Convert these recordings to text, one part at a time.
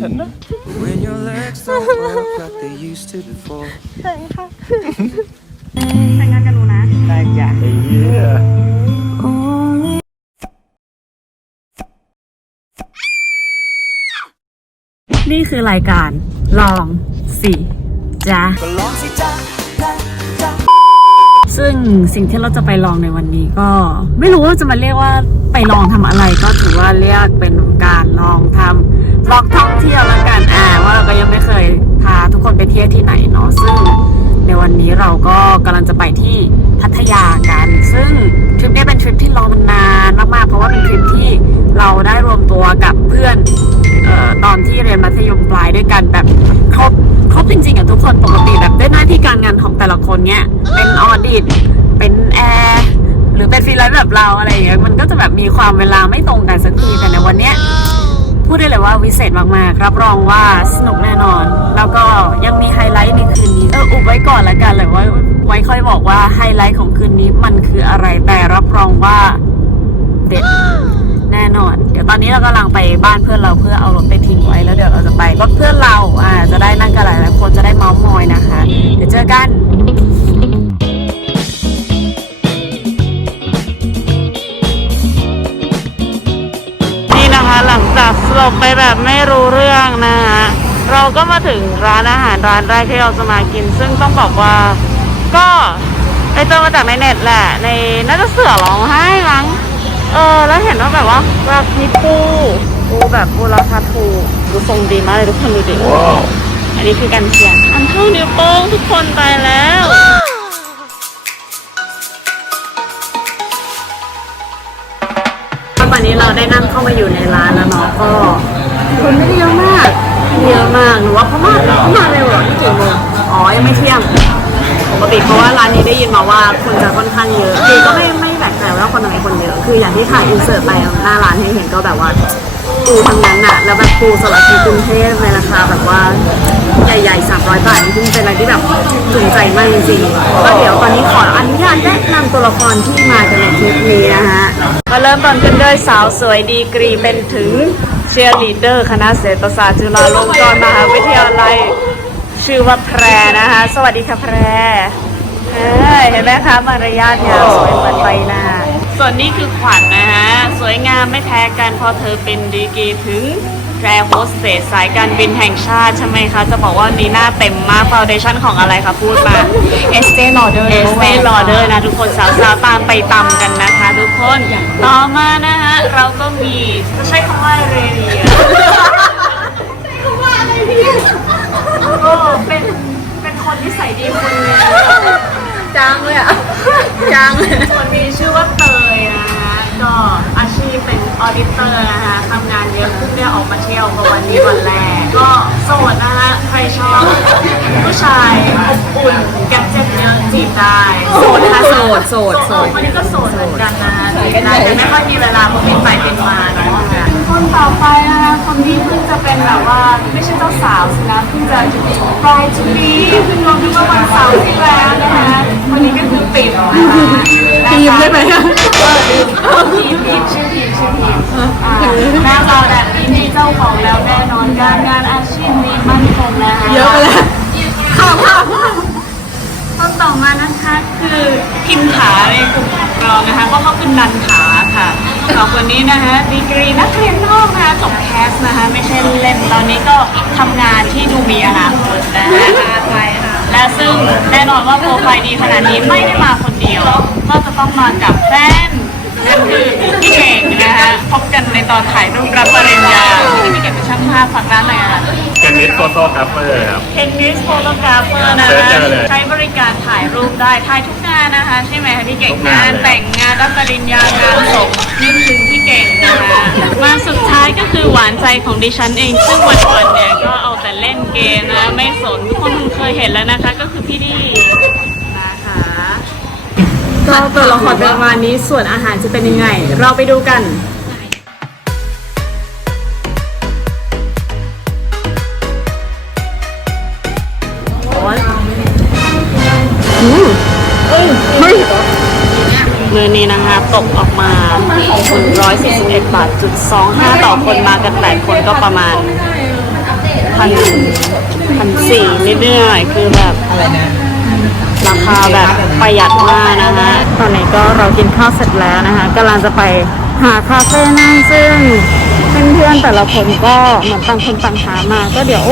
กับฉันนะ When your legs don't work like they used to before. แต่งงานกันหนูนะ ได้จ้ะไอ้เหี้ยนี่คือรายการลองสิจ้าก็ลองสิจ๊ะจ๊ะจ๊ะซึ่งสิ่งที่เราจะไปลองในวันนี้ก็ ไม่รู้ว่าจะมาเรียกว่าไปลองทำอะไรก็ถือว่าเรียกเป็นการลองทำ ลองท่องเที่ยวแล้วกันอ่าว่าเราก็ยังไม่เคยพาทุกคนไปเที่ยวที่ไหนเนาะซึ่งในวันนี้เราก็กำลังจะไปที่พัทยากัน ซึ่งทริปนี้เป็นทริปที่รอมานานมากๆเพราะว่าเป็นทริปที่เราได้รวมตัวกับเพื่อนเอ่อตอนที่เรียนมัธยมปลายด้วยกันแบบครบครบจริงๆกับทุกคนปกติแบบด้วยหน้าที่การงานของแต่ละคนเนี้ยเป็นออดิตเป็นแอร์หรือเป็นฟรีแลนซ์แบบเราอะไรอย่างเงี้ยมันก็จะแบบมีความเวลาไม่ตรงกันสักทีแต่ในวันเนี้ย พูดได้เลยว่าวิเศษมากๆ รับรองว่าสนุกแน่นอน แล้วก็ยังมีไฮไลท์ในคืนนี้ เอออุบไว้ก่อนละกันเลยว่าไว้ค่อยบอกว่าไฮไลท์ของคืนนี้มันคืออะไร แต่รับรองว่าเด็ดแน่นอน เดี๋ยวตอนนี้เรากำลังไปบ้านเพื่อนเราเพื่อเอารถไปทิ้งไว้แล้วเดี๋ยวเราจะไปรถเพื่อนเราอ่าจะได้นั่งกันหลายๆคนจะได้เมาส์มอยนะคะ เดี๋ยวเจอกัน แบบไม่รู้เรื่องนะฮะเราก็มาถึงร้านอาหารร้านแรกที่เราจะมากิน ซึ่งต้องบอกว่าก็ไปเจอมาจากในเน็ตแหละ ในน่าจะเสือร้องไห้มั้งเออ แล้วเห็นว่าแบบว่าราคาปูปูแบบปูราคาถูกดูทรงดีมากเลยทุกคนดูดิอันนี้คือกันเชียงอันเท่านิ้วโป้งทุกคนไปแล้วตอนนี้เราได้นั่งเข้ามาอยู่ในร้านแล้วเนาะก็ คนไม่ได้เยอะมากไม่เยอะมากหนูว่าเขามาเขามาเร็วเหรอที่กี่โมงอ๋อยังไม่เที่ยงปกติเพราะว่าร้านนี้ได้ยินมาว่าคนจะค่อนข้างเยอะคือก็ไม่ไม่แปลกใจว่าคนทำไมคนเยอะคืออย่างที่ถ่ายอินเสิร์ตไปหน้าร้านให้เห็นก็แบบว่าปูทั้งนั้นอะแล้วแบบปูสำหรับที่กรุงเทพในราคาแบบว่าใหญ่ๆ 300 บาทนี่เป็นอะไรที่แบบถึงใจมากจริงๆก็เดี๋ยวตอนนี้ขออนุญาตแนะนำตัวละครที่มากันในทริปนี้นะฮะมาเริ่มต้นกันด้วยสาวสวยดีกรีเป็นถึง เชียร์ลีดเดอร์คณะเศรษฐศาสตร์จุฬาลงกรณ์มหาวิทยาลัย ชื่อว่าแพรนะคะ สวัสดีค่ะแพรเฮ้ยเห็นไหมคะมารยาทงามสวยเหมือนใบหน้าส่วนนี้คือขวัญนะฮะ สวยงามไม่แพ้กันเพราะเธอเป็นดีกรีถึง แพรโฮสเตสสายการบินแห่งชาติใช่ไหมคะ จะบอกว่านีหน้าเต็มมากฟาวเดชั่นของอะไรคะพูดมา เอสเตลอเดอร์เอสเตลอเดอร์นะ ทุกคนสาวๆตามไปตำกันนะคะ ทุกคน ต่อมานะฮะ เราก็มีจะใช้คำว่าเรเดียใช้คำว่าอะไรดีก็เป็นเป็นคนที่ใส่ดีคนหนึง จางเลยอะ จางเลย คนนี้ชื่อว่าเตยนะฮะ ก็อาชีพเป็นออดิเตอร์นะคะทำงานเยอะขึ้นได้ออกมาเที่ยวมาวันนี้วันแรก ก็โสดนะฮะ ใครชอบผู้ชายอบอุ่นแก๊ปเจ็ตเยอะจีบได้ โสดนะคะโส ดโสดโสดวันนี้ก็โสดเหมือนกันนะแต่ไม่ค่อยมีเวลาเพราะบินไปบินมาเนาะคนต่อไปนะคะคนนี้เพิ่งจะเป็นแบบว่าไม่ใช่เจ้าสาวสินะเพิ่งจะปลายจุลีเพิ่งลงเมื่อวันเสาร์ที่แล้วนะคะคนนี้ก็คือปิ่มนะคะทีมได้ไหมทีมทีมชื่อทีมชื่อทีมอ่าหน้าเราแบบนี้มีเจ้าของแล้วแน่นอนการงานอาชีพนี้มั่นคงนะคะเยอะไปแล้วข้าวข้าว ต่อมานะคะคือพิมถาในกลุ่มของเรานะคะก็เขาคือนันถาค่ะสองคนนี้นะคะดีกรีนักเรียนนอกนะคะจบแคสนะคะไม่ใช่เล่นตอนนี้ก็ทำงานที่ดูมีอนาคตนะคะใช่ค่ะและซึ่งแน่นอนว่าโปรไฟล์ดีขนาดนี้ไม่ได้มาคนเดียว ก็จะต้องมากับแฟนนั่นคือพี่เก่งนะคะพบกันในตอนถ่ายรูปรับปริญญา ฟโต้กราฟเฟอร์ครับ เทนนิสโฟโตกราฟเฟอร์นะเสิร์ชคะเจอเลยใช้บริการถ่ายรูปได้ถ่ายทุกงานนะคะ ใช่ไหมคะพี่เก่งทุกงางานนเลย แต่งงานรับปริญญางานศพนึกถึงพี่เก่งนะคะมาสุดท้ายก็คือหวานใจของดิฉันเอง ซึ่งวันๆเนี่ยก็เอาแต่เล่นเกมนะ ไม่สนทุกคนคงเคยเห็นแล้วนะคะ ก็คือพี่ดีนะคะ ก็ตัวละครประมาณนี้ส่วนอาหารจะเป็นยังไง เราไปดูกัน มือนี้นะคะตกออกมา141บาทจุด25 ต่อคนมากัน 8 คนก็ประมาณพันพันสี่นิดหน่อยคือแบบรนะราคาแบบประหยัดมากนะคะตอนนี้ก็เรากินข้าวเสร็จแล้วนะคะกำลังจะไปหาคาเฟ่นั่งซึ่งเพื่อนๆแต่ละคนก็เหมือนต่างคนต่างหามาก็เดี๋ยว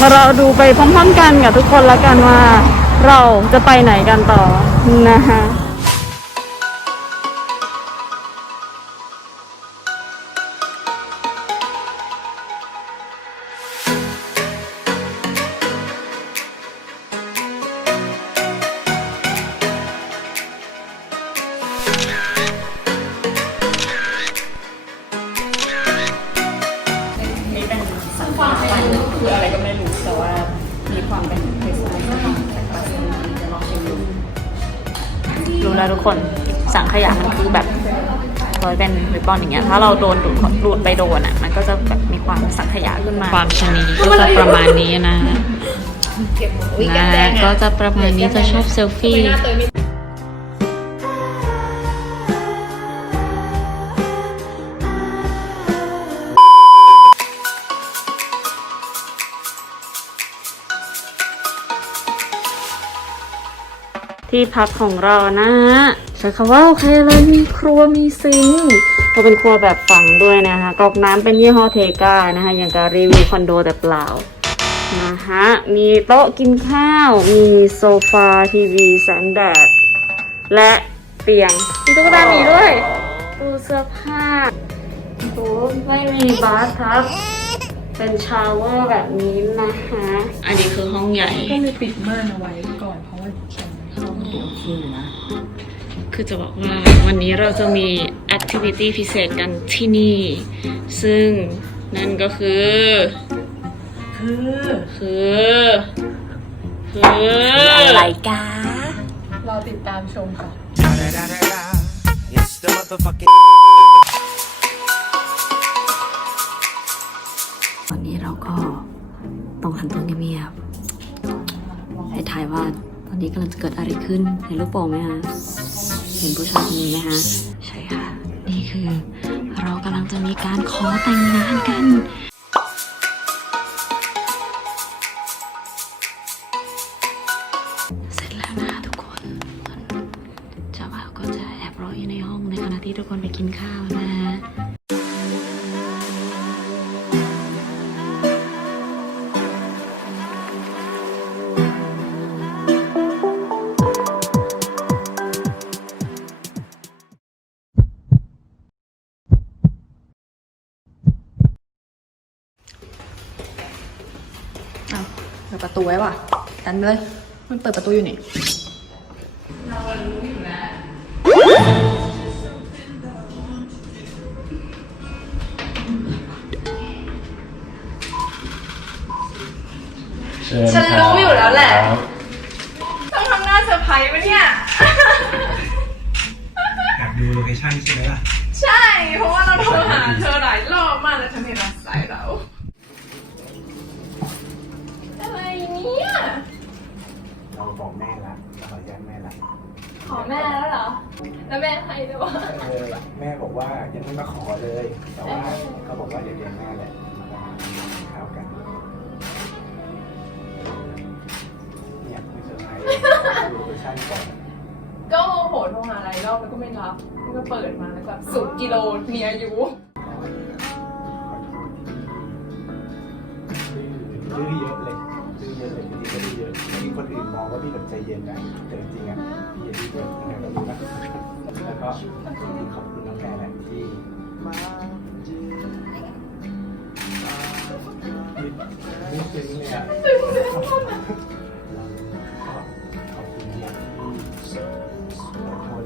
มาเราดูไปพร้อมๆกันกับทุกคนละกันว่า เราจะไปไหนกันต่อนะคะ ทุกคนสังขยามันคือแบบร้อยเป็นริบบอนอย่างเงี้ยถ้าเราโดนดูดดูดไปโดนอะ มันก็จะแบบมีความสังขยาขึ้นมาความชนีก็จะประมาณนี้นะนะก็จะประมาณนี้จะชอบเซลฟี่ ที่พักของเรานะฮะใช้คำว่าโอเคเลยมีครัวมีซิงค์ก็เป็นครัวแบบฝังด้วยนะคะกรอกน้ำเป็นยี่ห้อเทกานะคะอย่างการรีวิวคอนโดแต่เปล่านะฮะมีโต๊ะกินข้าว มีโซฟาทีวีแสงแดด และเตียงมีตุ๊กตาหมีด้วยตู้เสื้อผ้าโอ้ไม่มีบาร์ครับ เป็นชาวเวอร์แบบนี้นะคะ อันนี้คือห้องใหญ่ก็เลยปิดม่านเอาไว้ก่อนเพราะว่าแข่งเข้าเดี๋ยวคืนนะ คือจะบอกว่าวันนี้เราจะมีแอคทิวิตี้พิเศษกันที่นี่ ซึ่งนั่นก็คือ คือคือคืออะไรการอติดตามชมค่ะ It's the motherfucking ตอนนี้เราก็ต้องหันตัวเงียบๆให้ทายว่า ตอนนี้กำลังจะเกิดอะไรขึ้นเห็นลูกโป่งไหมคะเห็นผู้ชายคนนี้ไหมคะใช่ค่ะ นี่คือ เรากำลังจะมีการขอแต่งงานกันเสร็จแล้วนะทุกคนเจ้าบ่าวก็จะแอบรออยู่ในห้องในขณะที่ทุกคนไปกินข้าวนะ อ้าวเปิดประตูไว้ว่ะดันไปเลย มันเปิดประตูอยู่นี่ฉันรู้อยู่แล้วแหละ ต้องทำหน้าเซอร์ไพรส์ปะเนี่ย อยากดูโลเคชั่นใช่ไหมล่ะ ใช่ เพราะว่าเราโทรหาเธอหลายรอบมากแล้วเธอไม่รับสายเรา อะไรเนี่ย เราบอกแม่ละเราขอแย้งแม่ละ ขอแม่แล้วเหรอ แล้วแม่ให้ด้วยวะเออแม่บอกว่ายังไม่มาขอเลย แต่ว่าเขาบอกว่าเดี๋ยวเดือนหน้าแหละมาทานข้าวกันเนี่ยไม่เซอร์ไพรส์ดูโลเคชั่นก่อนก็โมโหโทรหาหลายรอบแล้วก็ไม่รับแล้วก็เปิดมาแล้วก็สุดกิโลมีอายุดื้อเยอะเลยดื้อเยอะเลยพี่ก็ดื้อเยอะที่คนอื่นมองว่าพี่แบบใจเย็นนะแต่จริงๆอะ แล้วก็ขอบคุณน้องแม่แหละที่นี่ซึ้งเลยอะขอบคุณที่อดทน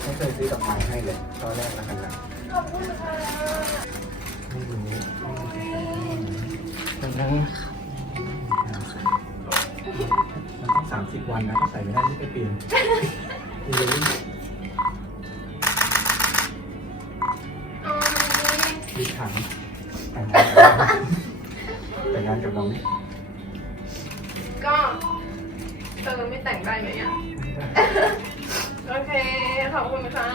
ไม่เคยซื้อดอกไม้ให้เลยตอนแรกแล้วกันนะไม่รู้มันต้องมันต้อง สามสิบวันนะถ้าใส่ไม่ได้ที่ไปเปลี่ยนไม่รู้ดิถังแต่งงานแต่งงานกับน้องก็เธอไม่แต่งได้ไหมอะ โอเค ขอบคุณค่ะ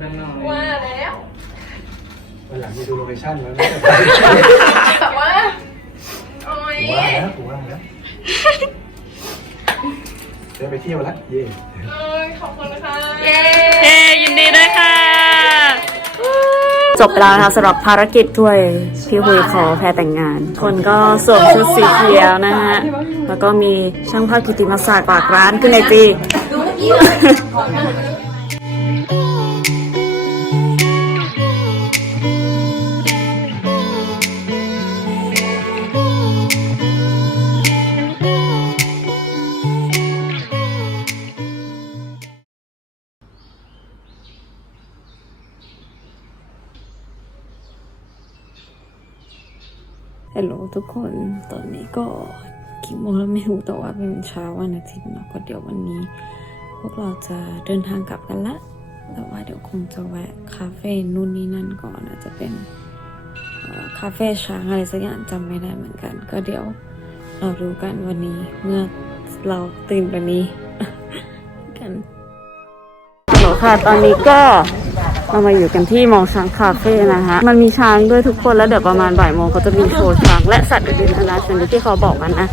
กันหน่อยว่าแล้ววันหลังมีดูโลเคชั่นแล้วนะ ได้ไปเที่ยวแล้วเย่เอ้ยขอบคุณนะคะเย้ยินดีด้วยค่ะ จบไปแล้วนะคะสำหรับภารกิจถ้วยพี่หุยขอแพรแต่งงาน คนก็สวมชุดสีเขียวนะฮะ แล้วก็มีช่างภาพกิติมศักดิ์ฝากร้านขึ้นในจี ฮัลโหลทุกคนตอนนี้ก็กี่โมงแล้วไม่รู้แต่ว่าเป็นเช้าวันอาทิตย์เนาะก็เดี๋ยววันนี้ พวกเราจะเดินทางกลับกันละ แต่ว่าเดี๋ยวคงจะแวะคาเฟ่นู่นนี่นั่นก่อนอาจจะเป็นคาเฟ่ช้างอะไรสักอย่างจำไม่ได้เหมือนกัน ก็เดี๋ยวเราดูกันวันนี้เมื่อเราตื่นแบบนี้กันฮัลโหลค่ะตอนนี้ก็ เรามาอยู่กันที่มองช้างคาเฟ่นะคะ มันมีช้างด้วยทุกคนแล้วเดี๋ยวประมาณบ่ายโมงเขาจะมีโชว์ช้างและสัตว์อื่นๆนานาชนิดที่เขาบอกมันนะ